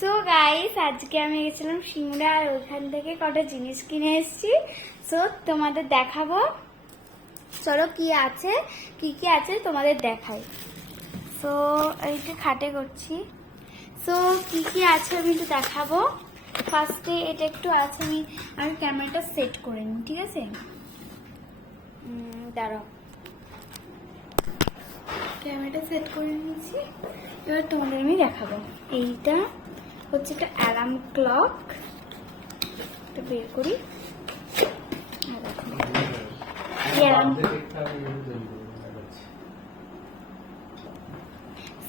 So guys, আজকে আমি গেছিলাম সিংড়া আর ওখান থেকে কটা জিনিস কিনে এসেছি। সো তোমাদের দেখাবো, চলো কি আছে কি আছে তোমাদের দেখাই। সো এইটা খাটে করছি। সো কি আছে আমি একটু দেখাবো। ফার্স্টে এটা একটু আছে, আমি ক্যামেরাটা সেট করে নিই, ঠিক আছে? দাঁড়াও, ক্যামেরাটা সেট করে নিয়েছি। এবার তোমাদের আমি দেখাবো। এইটা হচ্ছে একটা অ্যালার্ম ক্লক, এটা বের করি।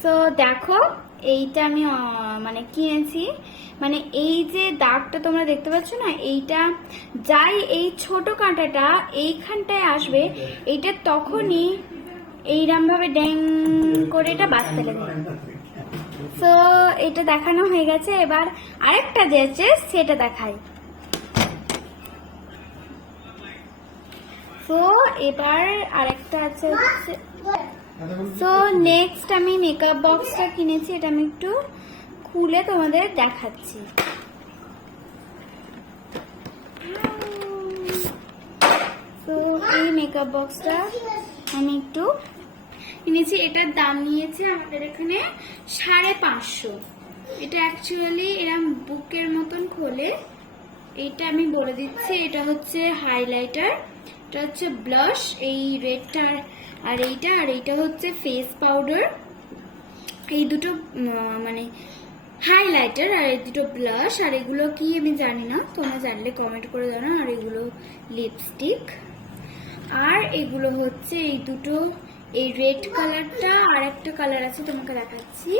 সো দেখো, এইটা আমি মানে কিনেছি। মানে এই যে দাগটা তোমরা দেখতে পাচ্ছ না, এইটা যাই এই ছোট কাঁটাটা এইখানটায় আসবে, এইটা তখনই এইরকম ভাবে ড্যাং করে এটা বাজতে লাগবে। সো এটা দেখানো হয়ে গেছে, এবার আরেকটা যে আছে সেটা দেখাই। সো এবার আরেকটা আছে হচ্ছে, সো নেক্সট আমি মেকআপ বক্সটা কিনেছি, এটা আমি একটু খুলে তোমাদের দেখাচ্ছি। তো এই মেকআপ বক্সটা আমি একটু কিনেছি, এটার দাম নিয়েছে আমাদের এখানে 550। এটা অ্যাকচুয়ালি এরকম বুকের মতন খোলে। এইটা আমি বলে দিচ্ছি, এটা হচ্ছে হাইলাইটার, এটা হচ্ছে ব্লাশ, এই রেডটা আর এইটা হচ্ছে ফেস পাউডার। এই দুটো মানে হাইলাইটার আর এই দুটো ব্লাশ, আর এগুলো কি আমি জানি না, তোমরা জানলে কমেন্ট করে জানো। আর এগুলো লিপস্টিক, আর এগুলো হচ্ছে এই দুটো, এই রেড কালারটা আর একটা কালার আছে তোমাকে দেখাচ্ছি,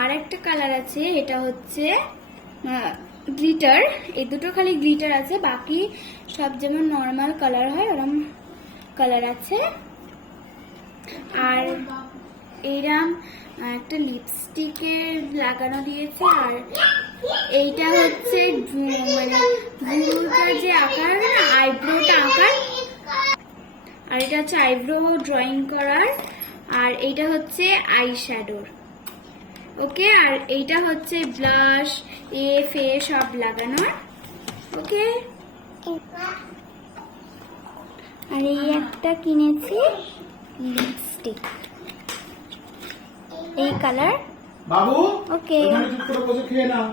আর একটা কালার আছে, এটা হচ্ছে গ্লিটার। এই দুটো খালি গ্লিটার আছে, বাকি সব যেমন নর্মাল কালার হয় ওরকম কালার আছে। আর এইরকম একটা লিপস্টিকে লাগানো দিয়েছে। আর এইটা হচ্ছে মানে ভুরুটার যে আকার, না আইব্রোটা আকার, আর এটা হচ্ছে আইব্রো ড্রয়িং করার, আর এইটা হচ্ছে আই শ্যাডোর। ওকে, আর এইটা হচ্ছে ব্লাশ, ফেস সব লাগানোর। ওকে, আর এই একটা কিনেছি লিপস্টিক, এই কালার। বাবু ওকে। ওখানে চুপ করে বসে খেয়ে নাও।